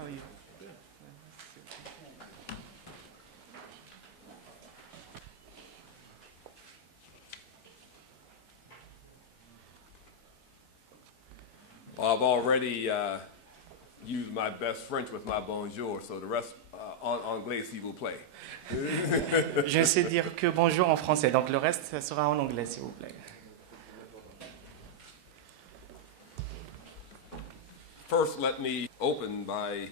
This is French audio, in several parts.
How are you? Well, I've already used my best French with my bonjour, so the rest en anglais, s'il vous plaît. Je sais dire que bonjour en français, donc le reste, ça sera en anglais, s'il vous plaît. First, let me open by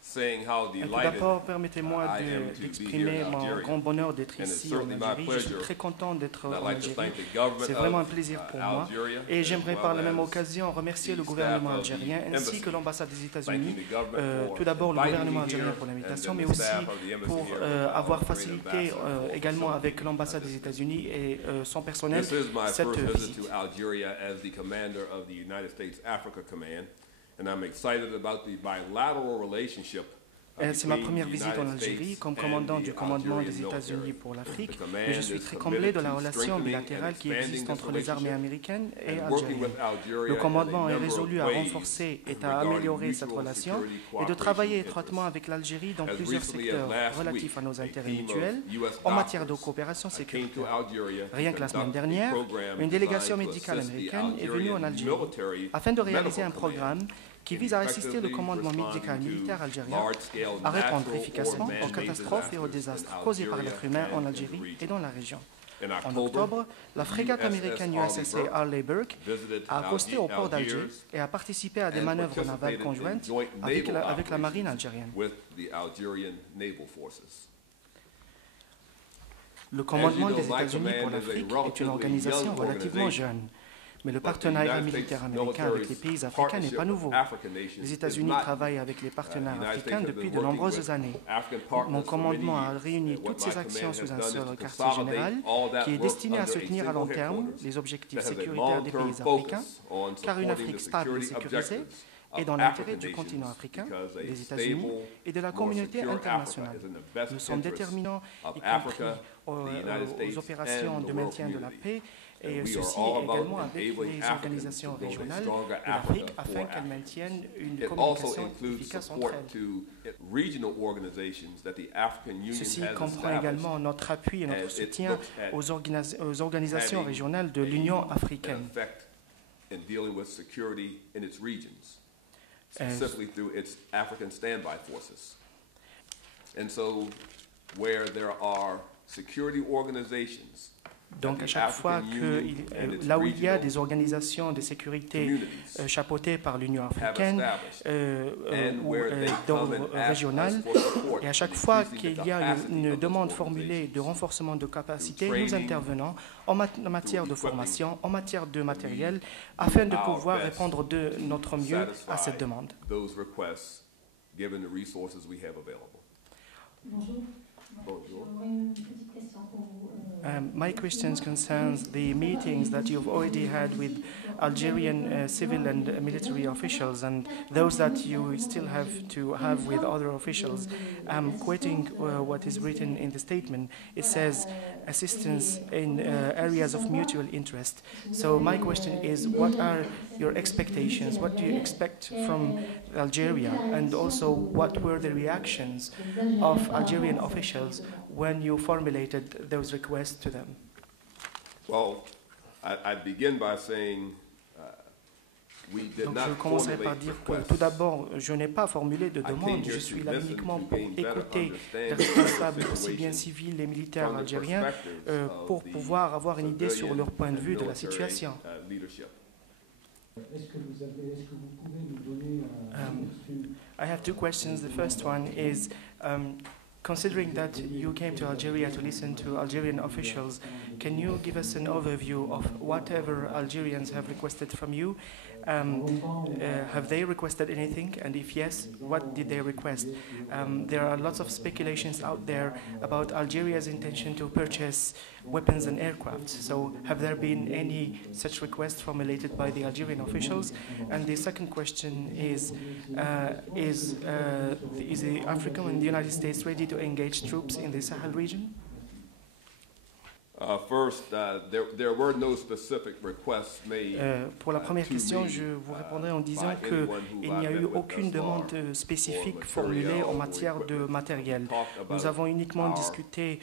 saying how Tout delighted d'abord, permettez-moi I am to be d'exprimer here in mon Algeria. grand bonheur d'être And it's ici en certainly my Algérie. Je suis pleasure. très content d'être And I'd en like to Algérie. thank the government C'est vraiment un of plaisir pour moi. Algeria, Et j'aimerais par la même as occasion remercier the le gouvernement staff of the algérien ainsi embassy. que l'ambassade des États-Unis. Thanking the government for Tout d'abord le inviting gouvernement me algérien here, pour l'invitation, and mais then the aussi staff of the embassy pour here with avoir our great facilité ambassador for également avec facilitating l'ambassade des États-Unis et son personnel This is my cette first visit visite. to Algeria as the commander of the United States Africa Command, and I'm excited about the bilateral relationship. C'est ma première visite en Algérie comme commandant du commandement des États-Unis pour l'Afrique, et je suis très comblé de la relation bilatérale qui existe entre les armées américaines et algériennes. Le commandement est résolu à renforcer et à améliorer cette relation et de travailler étroitement avec l'Algérie dans plusieurs secteurs relatifs à nos intérêts mutuels en matière de coopération sécuritaire. Rien que la semaine dernière, une délégation médicale américaine est venue en Algérie afin de réaliser un programme qui vise à assister le commandement médical militaire algérien à répondre efficacement aux catastrophes et aux désastres causés par l'être humain en Algérie et dans la région. En octobre, la frégate américaine USS Arleigh Burke a accosté au port d'Alger et a participé à des manœuvres navales conjointes avec la marine algérienne. Le commandement des États-Unis pour l'Afrique est une organisation relativement jeune. Mais le partenariat militaire américain avec les pays africains n'est pas nouveau. Les États-Unis travaillent avec les partenaires africains depuis de nombreuses années. Mon commandement a réuni toutes ces actions sous un seul quartier général qui est destiné à soutenir à long terme les objectifs sécuritaires des pays africains, car une Afrique stable et sécurisée est dans l'intérêt du continent africain, des États-Unis et de la communauté internationale. Nous sommes déterminants, y compris aux opérations de maintien de la paix, et ceci également avec les organisations régionales de l'Afrique afin qu'elles maintiennent une communication efficace entre elles. Ceci comprend également notre appui et notre soutien aux organisations régionales de l'Union africaine. Specifically through its African standby forces. And so where there are security organizations, donc à chaque fois que là où il y a des organisations de sécurité chapeautées par l'Union africaine ou d'ordre régional, et à chaque fois qu'il y a une demande formulée de renforcement de capacité, nous intervenons en matière de formation, en matière de matériel, afin de pouvoir répondre de notre mieux à cette demande. Bonjour. Une petite question pour vous. My question concerns the meetings that you've already had with Algerian civil and military officials and those that you still have to have with other officials. I'm quoting what is written in the statement. It says assistance in areas of mutual interest. So my question is, what are your expectations? What do you expect from Algeria? And also, what were the reactions of Algerian officials when you formulated those requests to them? Well, I'd begin by saying Donc je commencerai par dire que tout d'abord, je n'ai pas formulé de demande, je suis là uniquement pour écouter les responsables, aussi bien civils et militaires algériens, pour pouvoir avoir une idée sur leur point de vue de la situation. Est-ce que vous pouvez nous donner I have two questions. The first one is, considering that you came to Algeria to listen to Algerian officials, can you give us an overview of whatever Algerians have requested from you? Have they requested anything? And if yes, what did they request? There are lots of speculations out there about Algeria's intention to purchase weapons and aircraft. So have there been any such requests formulated by the Algerian officials? And the second question is the Africa and the United States ready to engage troops in the Sahel region? First, there were no specific requests made. Pour la première question, je vous répondrai en disant qu'il n'y a eu aucune demande spécifique formulée en matière de matériel. Nous avons uniquement discuté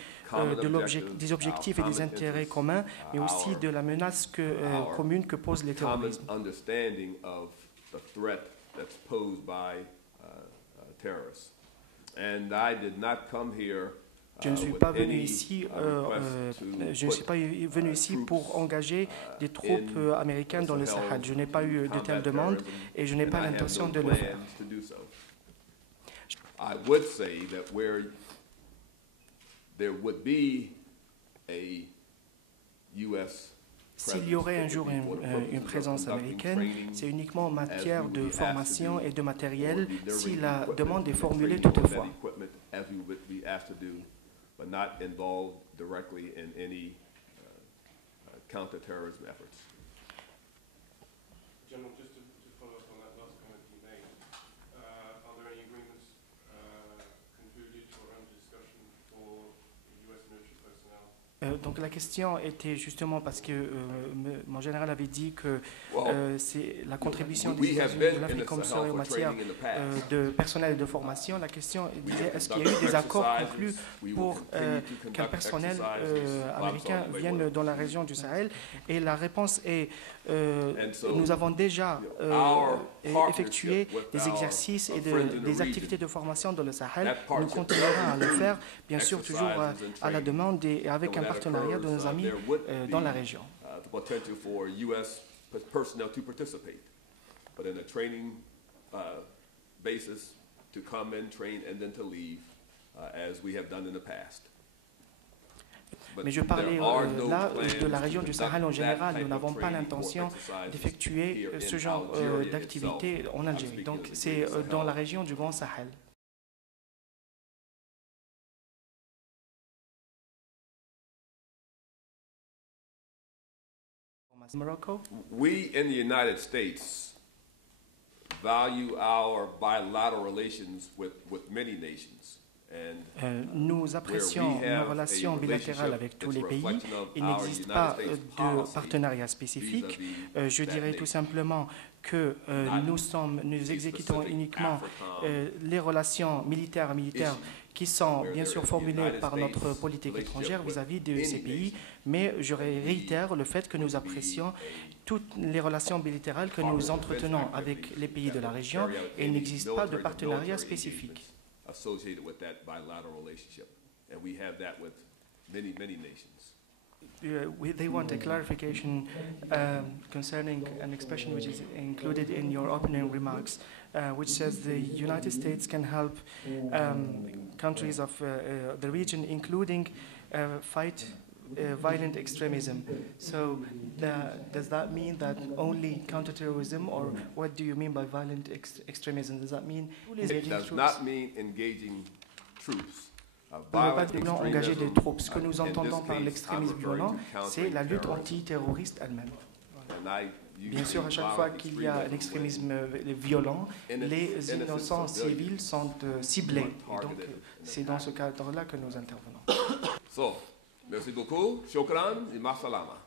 des objectifs et des intérêts communs, mais aussi de la menace commune que pose le terrorisme. Je ne suis pas venu ici, pour engager des troupes américaines dans le Sahel. Je n'ai pas eu de telle demande et je n'ai pas l'intention de le faire. I would say that where there would be a U.S. S'il y aurait un jour une présence américaine, c'est uniquement en matière de formation et de matériel si la demande est formulée toutefois. But not involved directly in any counterterrorism efforts. General, just to follow up on that last comment you made, are there any agreements concluded or under discussion for U.S. military personnel? Donc la question était justement parce que mon général avait dit que c'est la contribution des États-Unis de l'Afrique comme serait en matière de personnel et de formation. La question disait est-ce qu'il y a eu des accords conclus pour qu'un personnel américain vienne dans la région du Sahel? Et la réponse est nous avons déjà effectué des exercices et des activités de formation dans le Sahel. Nous continuerons à le faire, bien sûr toujours à la demande et avec un partenariat de nos amis dans la région. The potential for U.S. personnel to participate, but in a training basis to come and train and then to leave, as we have done in the past. Mais je parlais là de la région du Sahel en général. Nous n'avons pas l'intention d'effectuer ce genre d'activité en Algérie. Donc c'est dans la région du Grand Sahel. Morocco? We in the United States value our bilateral relations with many nations. Nous apprécions nos relations bilatérales avec tous les pays. Il n'existe pas de partenariat spécifique. Je dirais tout simplement que nous exécutons uniquement les relations militaires qui sont bien sûr formulées par notre politique étrangère vis-à-vis de ces pays, mais je réitère le fait que nous apprécions toutes les relations bilatérales que nous entretenons avec les pays de la région et il n'existe pas de partenariat spécifique. Associated with that bilateral relationship, and we have that with many nations. They want a clarification concerning an expression which is included in your opening remarks, which says the United States can help countries of the region, including fight violent extremism. So does that mean that only counterterrorism, or what do you mean by violent extremism? Does that mean it does not mean engaging troops? Engager des troupes. Ce que nous entendons par l'extrémisme violent, c'est la lutte antiterroriste elle-même. Bien sûr, à chaque fois qu'il y a un extrémisme violent, les innocents civils sont ciblés. Et donc, c'est dans ce cadre-là que nous intervenons. Merci beaucoup. Shukran et ma salama.